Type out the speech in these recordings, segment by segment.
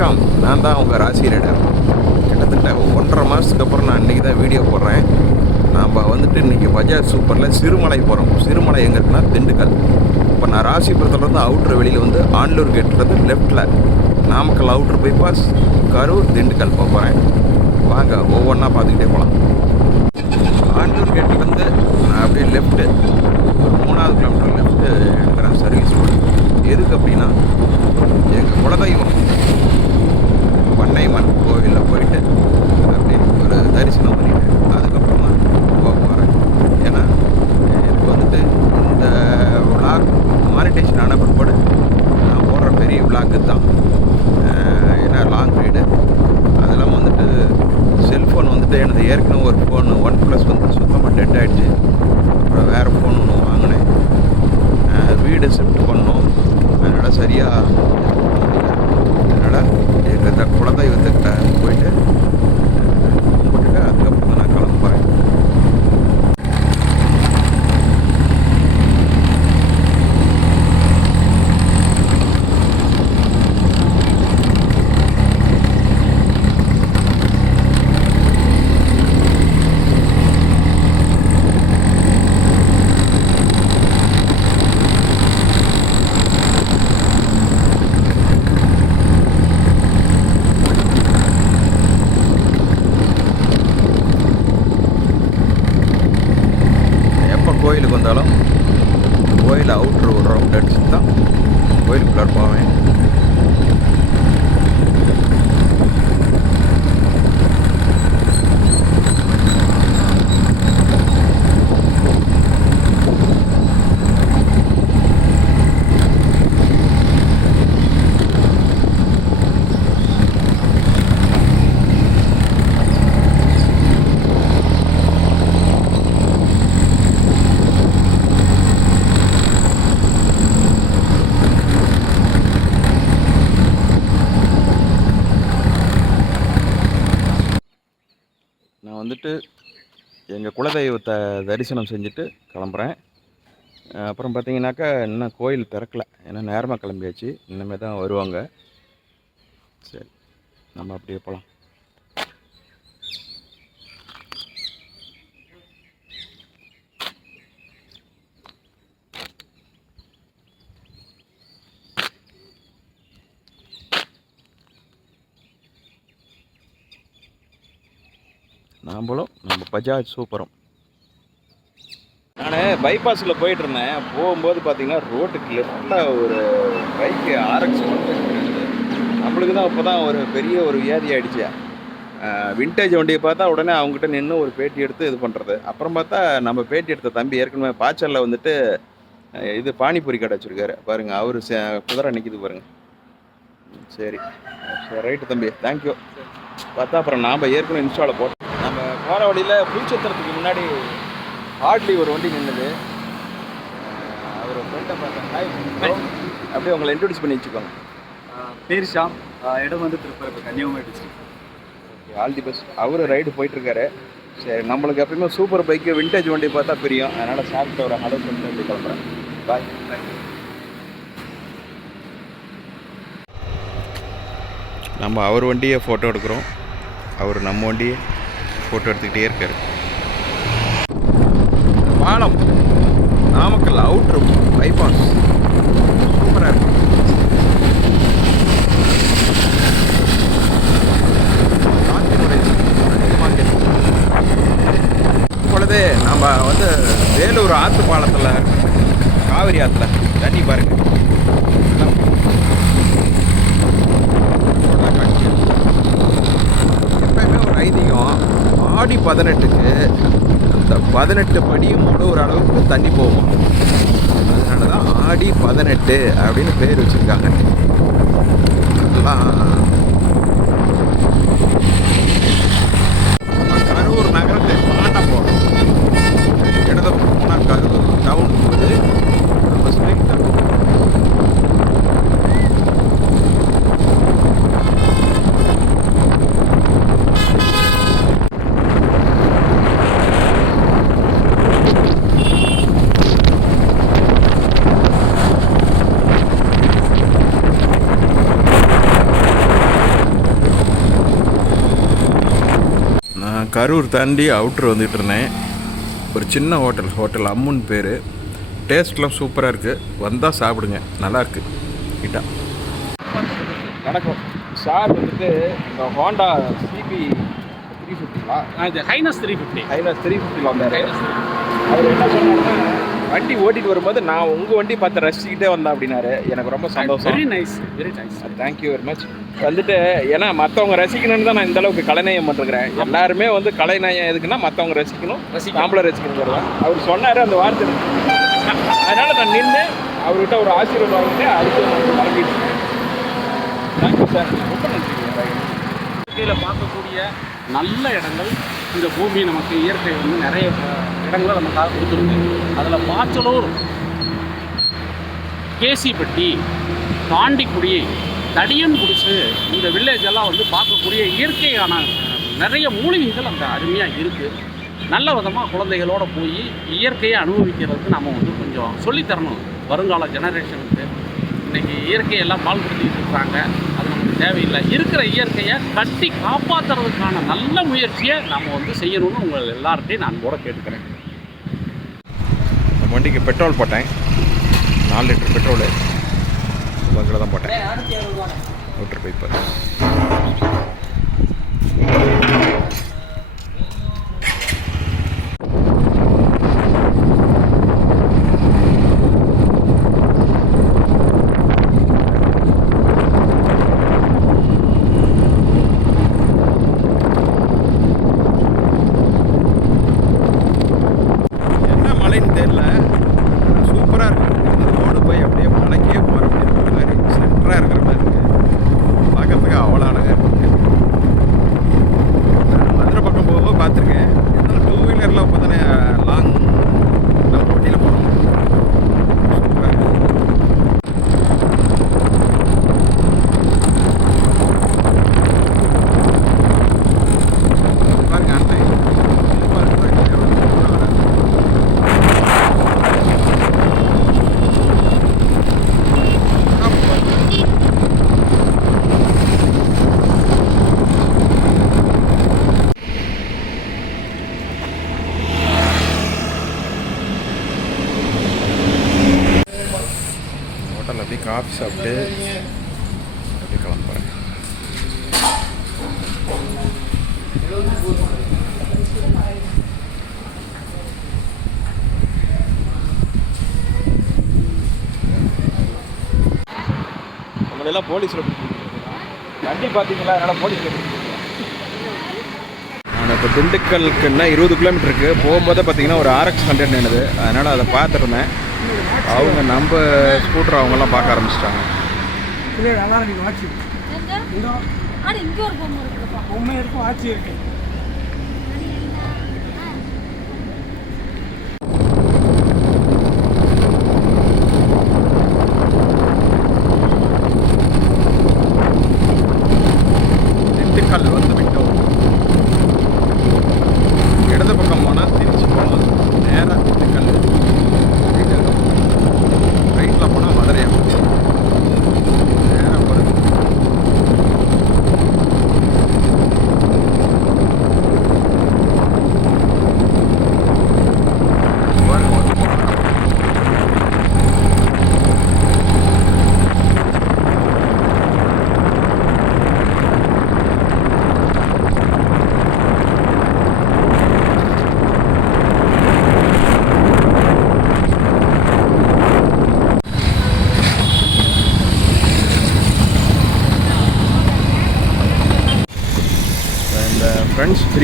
வணக்கம். நான் தான் உங்கள் ராசி ரேடர். கிட்டத்தட்ட ஒன்றரை மாதத்துக்கு அப்புறம் நான் இன்றைக்கி தான் வீடியோ போடுறேன். நாம் வந்துட்டு இன்றைக்கி பஜாஜ் சூப்பரில் சிறுமலை போகிறோம் சிறுமலை எங்கே இருக்குன்னா திண்டுக்கல். இப்போ நான் ராசிபுரத்துலேருந்து அவுட்ரு வெளியில் வந்து ஆண்டூர் கேட்லேருந்து லெஃப்ட்டில் நாமக்கல் அவுட்ரு பைபாஸ் கரூர் திண்டுக்கல் போக போகிறேன் வாங்க ஒவ்வொன்றா பார்த்துக்கிட்டே போகலாம் ஆண்டூர் கேட்லேருந்து நான் அப்படியே லெஃப்ட்டு ஒரு மூணாவது கிலோமீட்டர் லெஃப்ட்டு எடுக்கிறேன் சர்வீஸ் ரோடு எதுக்கு அப்படின்னா எங்கள் குலதெய்வம். பண்ணைமன் கோவிலில் போயிட்டு அப்படி ஒரு தரிசனம் பண்ணிட்டு அதுக்கப்புறமா போக போகிறேன் ஏன்னா எனக்கு வந்துட்டு இந்த விளாக் மானிட்டேஷன் ஆன பிற்பாடு நான் போடுற பெரிய விளாக்கு தான். ஏன்னா லாங் ரைடு அதெல்லாம் வந்துட்டு செல்ஃபோன் வந்துட்டு எனது ஏற்கனவே ஒரு ஃபோன் ஒன் ப்ளஸ் வந்து சுத்தமாக டெட் ஆகிடுச்சு அப்புறம் வேறு ஃபோன் ஒன்று வாங்கினேன். வீடு ஷிஃப்ட் பண்ணோம் அதனால் சரியாக அதனால் எங்கள் குழந்தை வந்துக்கிட்ட போயிட்டு கும்பிட்டுட்டு அதுக்கப்புறம் தான் நான் கிளம்ப போகிறேன் எப்போ கோயிலுக்கு வந்தாலும் கோயில் அவுட்ரு ஒரு ரவுண்ட் அடிச்சுட்டு தான் கோயிலுக்குள்ளார போவேன் நான் வந்துட்டு எங்கள் குலதெய்வத்தை தரிசனம் செஞ்சுட்டு கிளம்புறேன். அப்புறம் பார்த்தீங்கன்னாக்கா இன்னும் கோயில் திறக்கலை. ஏன்னா நேரமாக கிளம்பியாச்சு. இனிமே தான் வருவாங்க. சரி நம்ம அப்படியே போகலாம் நாம்பளும் நம்ம பஜாஜ் சூப்பரும். நான் பைபாஸில் போயிட்டு இருந்தேன் போகும்போது பார்த்தீங்கன்னா ரோட்டுக்கு லெஃப்டில் ஒரு பைக்கு ஆர்எக்ஸ் நம்மளுக்கு தான் இப்போ தான் ஒரு பெரிய ஒரு வியாதி ஆயிடுச்சு. விண்டேஜ் வண்டியை பார்த்தா உடனே அவங்ககிட்ட நின்று ஒரு பேட்டி எடுத்து இது பண்ணுறது அப்புறம் பார்த்தா நம்ம பேட்டி எடுத்த தம்பி ஏற்கனவே பாய்ச்சலில் வந்துட்டு இது பானிபூரி கடை வச்சுருக்காரு. பாருங்கள் அவர் குதிரை நிற்கிது பாருங்கள் சரி. சரி ரைட்டு தம்பி. தேங்க்யூ பார்த்தா அப்புறம் நாம் ஏற்கனவே இன்ஸ்டாவில் போட்டோம். போகிற வழியில் புளிச்சத்திரத்துக்கு முன்னாடி ஹார்ட்லி ஒரு வண்டி நின்றுது அவர் ஃப்ரெண்டை பார்த்தேன். ஹாய் அப்படியே உங்களை இன்ட்ரடியூஸ் பண்ணி வச்சுக்கோங்க. பேர் ஷாம். இடம் வந்து Thirparappu Kanyakumari district all the best அவரு ரைடு போயிட்டுருக்காரு. சரி நம்மளுக்கு எப்பயுமே சூப்பர் பைக்கு விண்டேஜ் வண்டி பார்த்தா பிரியும். அதனால் சாப்பிட்டு ஒரு ஹலோ பண்ணிட்டு அப்படி கிளம்புறேன். பாய் நம்ம அவர் வண்டியை ஃபோட்டோ எடுக்கிறோம். அவர் நம்ம வண்டியை ஃபோட்டோ எடுத்துக்கிட்டே இருக்காரு. பாலம் நாமக்கல் அவுட்ரு பைபாஸ் சூப்பராக இருக்கும் இப்பொழுது நம்ம வந்து வேலூர் ஆற்று பாலத்தில் காவிரி ஆற்றுல தண்ணி பாருங்க எப்பயுமே ஒரு ஐதீகம் ஆடி பதினெட்டுக்கு அந்த பதினெட்டு படியும் ஒரு அளவுக்கு தண்ணி போகும். அதனால தான் ஆடி பதினெட்டு அப்படின்னு பேர் வச்சுருக்காங்க. அதெல்லாம் நம்ம கரூர் நகரத்தை தாண்ட போகிறோம் இடது போனால் கரூர் டவுன் போகுது நம்ம ஸ்ட்ரைட்டாக கரூர் தாண்டி அவுட்ரு வந்துட்டு இருந்தேன் ஒரு சின்ன ஹோட்டல் ஹோட்டல் அம்முன் பேர். டேஸ்ட்லாம் சூப்பராக இருக்குது வந்தால் சாப்பிடுங்க. நல்லா இருக்கு கிட்டா. வணக்கம். சார் வந்துட்டு இந்த ஹோண்டா சிபி த்ரீ ஃபிஃப்டிங்களா இது Hness three fifty Hness three ஃபிஃப்டியில் வந்தார். அவர் என்ன சொன்னாருன்னா வண்டி ஓட்டிட்டு வரும்போது நான் உங்கள் வண்டி பார்த்து ரசிச்சுக்கிட்டே வந்தேன் அப்படின்னாரு. எனக்கு ரொம்ப சந்தோஷம். Very nice very nice thank you very much வந்துட்டு ஏன்னா மற்றவங்க ரசிக்கணும்னு தான் நான் இந்த அளவுக்கு கலைநயம் பண்ணிருக்கிறேன் எல்லாருமே வந்து கலைநயம் எதுக்குன்னா மற்றவங்க ரசிக்கணும். நாமளும் ரசிக்கணும் அவர் சொன்னார் அந்த வார்த்தை அதனால நான் நின்று அவர்கிட்ட ஒரு ஆசீர்வாதம் வாங்கிட்டு அடுத்து கிளம்பிட்டு தேங்க்யூ சார் ரொம்ப நன்றி. இயற்கையில் பார்க்கக்கூடிய நல்ல இடங்கள் இந்த பூமி நமக்கு இயற்கை வந்து நிறைய இடங்களை நமக்காக கொடுத்துருக்கு அதில் பாச்சலூர் கேசிப்பட்டி தாண்டிக்குடி தடியன் குடிசு இந்த வில்லேஜ் எல்லாம் வந்து பார்க்கக்கூடிய இயற்கையான நிறைய மூலிகைகள் அங்கே அருமையாக இருக்குது நல்ல விதமாக குழந்தைகளோட போய் இயற்கையை அனுபவிக்கிறதுக்கு நம்ம வந்து கொஞ்சம் சொல்லித்தரணும். வருங்கால ஜெனரேஷனுக்கு இன்றைக்கி இயற்கையெல்லாம் பால்படுத்திக்கிட்டு இருக்கிறாங்க அது நமக்கு தேவையில்லை. இருக்கிற இயற்கையை கட்டி காப்பாற்றுறதுக்கான நல்ல முயற்சியை நம்ம வந்து செய்யணும்னு உங்கள் எல்லார்ட்டையும் நான் கூட கேட்டுக்கிறேன். வண்டிக்கு பெட்ரோல் போட்டேன். நாலு லிட்டர் பெட்ரோலு. பங்கில் தான் போட்டேன். ஓட்டர் பைப்பர் என்ன மலைன்னு தெரியல சூப்பராக இருக்கு இந்த ரோடு போய் அப்படியே மலைக்கே போகிற அப்படின்ற மாதிரி சென்டராக இருக்கிற மாதிரி இருக்கு பார்க்கறதுக்கு அவ்வளோ அழகாக இருக்கு நான் மதுரை பக்கம் போக பார்த்துருக்கேன் என்ன டூ வீலரில் இப்போ தானே லாங் நம்ம வண்டியில் போகிறோம் சூப்பராக இருக்கு பாருங்க அந்த பாருங்க, பாருங்க, எவ்வளவு சூப்பரா வராது. ஹோட்டலில் அப்படியே காஃபி சாப்பிட்டு அப்படியே கிளம்புறேன். உங்களெல்லாம் போலீஸில் வண்டி பார்த்தீங்களா? அதனால் போலீஸில் நான் இப்போ திண்டுக்கலுக்குன்னா இருபது கிலோமீட்டர் இருக்குது போகும்போது பார்த்தீங்கன்னா ஒரு ஆர்எக்ஸ் ஹண்ட்ரட் நின்னுது. அதனால் அதை பார்த்துருந்தேன் அவங்க நம்ம ஸ்கூட்டர் அவங்கெல்லாம் பார்க்க ஆரம்பிச்சிட்டாங்க. ஆனா இங்க ஒரு பொம்மை இருக்குப்பா பொம்மை இருக்கும் ஆட்சி இருக்கு.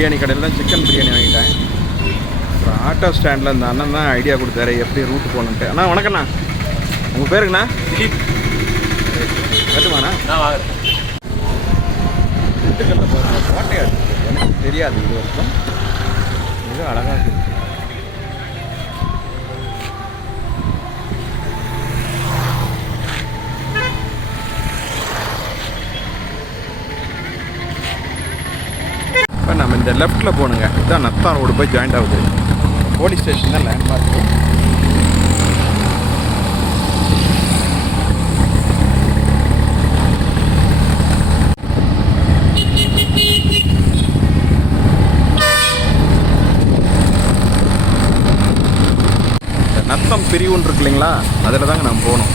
பிரியாணி கடையில் தான் சிக்கன் பிரியாணி வாங்கிட்டேன். அப்புறம் ஆட்டோ ஸ்டாண்டில் இந்த அண்ணன் தான் ஐடியா கொடுத்தாரு எப்படி ரூட் போகணுன்ட்டு அண்ணா வணக்கண்ணா உங்கள் பேருங்கண்ணா திலீப் கட்டுமாண்ணா? திண்டுக்கல்ல பாருங்க கோட்டையா இருக்கு எனக்கு தெரியாது இது வரைக்கும். மிக அழகாக இருக்கு லெஃப்ட்டில் போகணுங்க இதான் நத்தா ரோடு போய் ஜாயிண்ட் ஆகுது. போலீஸ் ஸ்டேஷன் தான் லேண்ட்மார்க் நத்தம் பிரிவுன்னு இருக்கு இல்லைங்களா? அதில் தாங்க நம்ம போகணும்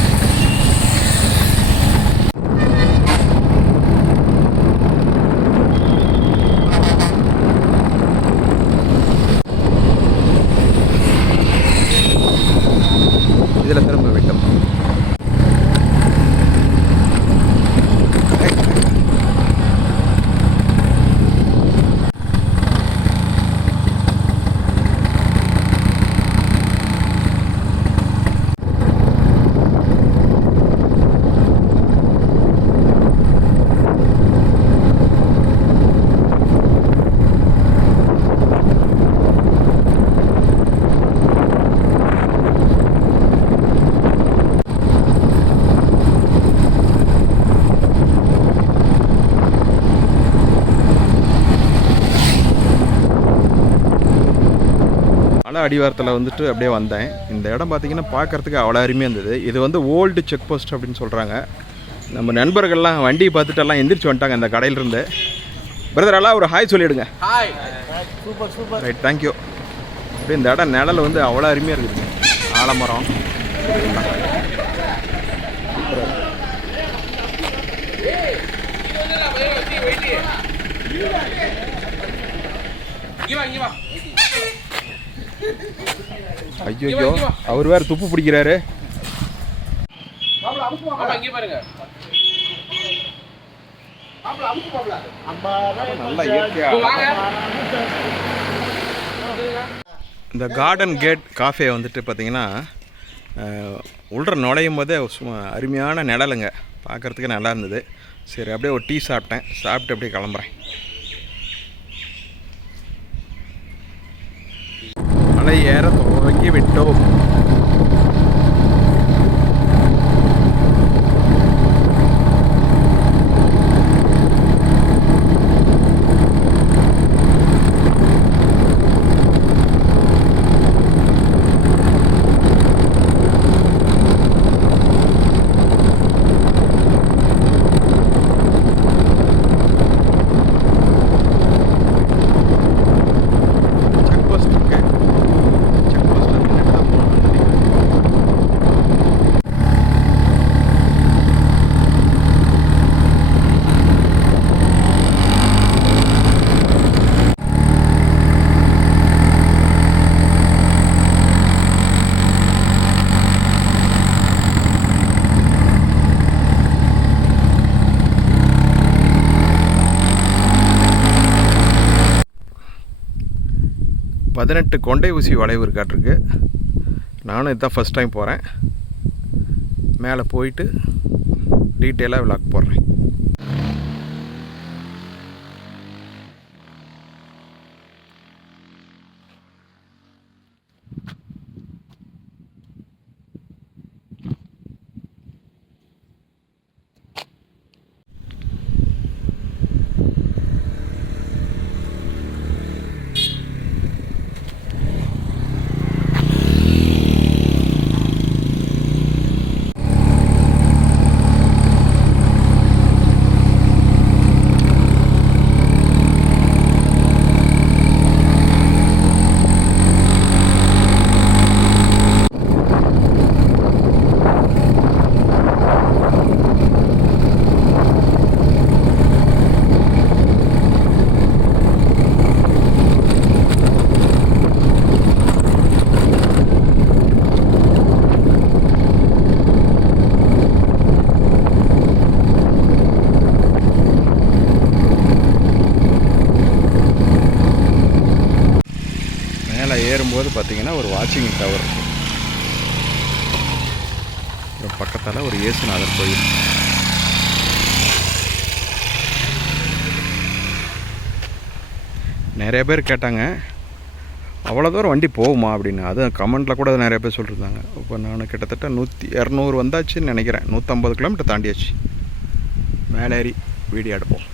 மலை அடிவாரத்தில் வந்துட்டு அப்படியே வந்தேன். இந்த இடம் பார்த்தீங்கன்னா பார்க்கறதுக்கு அவ்வளோ அருமையாக இருந்தது. இது வந்து ஓல்டு செக் போஸ்ட் அப்படின்னு சொல்கிறாங்க நம்ம நண்பர்கள்லாம் வண்டியை பார்த்துட்டு எல்லாம் எந்திரிச்சு வந்துட்டாங்க இந்த கடையிலிருந்து. பிரதர் எல்லாம் ஒரு ஹாய் சொல்லிவிடுங்க ஹாய் ரைட் தேங்க்யூ அப்படியே இந்த இடம் நிழல் வந்து அவ்வளோ அருமையாக இருக்குதுங்க ஆலமரம். ஐயோ அவர் வேற துப்பு பிடிக்கிறாரு. நல்லா இயற்கையா? இந்த கார்டன் கேட் காஃபே வந்துட்டு பார்த்தீங்கன்னா உள்ள நுழையும் போதே சும்மா அருமையான நிழலுங்க. பார்க்குறதுக்கு நல்லா இருந்தது. சரி அப்படியே ஒரு டீ சாப்பிட்டேன். சாப்பிட்டு அப்படியே கிளம்புறேன். നമ്മളെ ഏറെ തുറക്കി വിട്ടു பதினெட்டு கொண்டை ஊசி வளைவு இருக்காட்டிருக்கு. நானும் இதுதான் ஃபஸ்ட் டைம் போகிறேன் மேலே போயிட்டு டீட்டெயிலாக விளாக் போடுறேன் மேலே ஏறும்போது பார்த்தீங்கன்னா ஒரு வாட்சிங் டவர் இருக்கு. பக்கத்தால் ஒரு இயேசுநாதர் கோயில். நிறைய பேர் கேட்டாங்க அவ்வளோ தூரம் வண்டி போகுமா? அப்படின்னு. அது கமெண்ட்டில் கூட நிறைய பேர் சொல்லியிருந்தாங்க இப்போ நான் கிட்டத்தட்ட நூற்றி இரநூறு வந்தாச்சுன்னு நினைக்கிறேன். நூற்றம்பது கிலோமீட்டர் தாண்டியாச்சு. மேலே ஏறி வீடியோ எடுப்போம்.